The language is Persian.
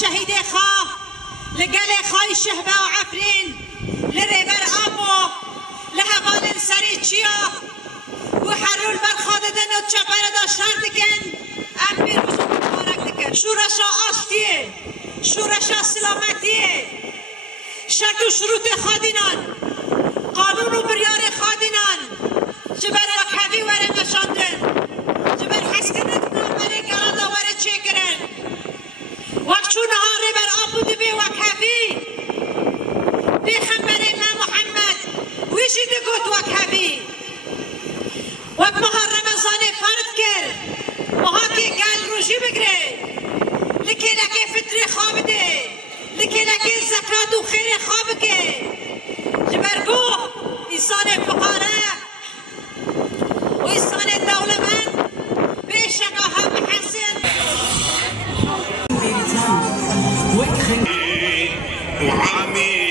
شهید خواه لگل خای شهبه و عفرین لریبر آبو لحوال سری چیا و حرول برخاددن و چپر داشتر دکن ام پیروز و مبارک دکن شورشا آشتیه شورشا سلامتیه شرط و شروط خادینان قانون و بریار خادینان جبر وکهوی وره نشاندن جبر حسکنت نامره گرادا وره چه کرن وقت چون نهاره بر آب بوده به وکهوی پیغمبر ما محمد ویشی دگوت وکهوی وقت مها رمضان فرد کرد مها که گل روشی بگره لکه لکه فطر خواب ده لکه لکه زکات و خیر خواب که جبرگو انسان فقاره و انسان دولمند به شقاها بحسن وعمي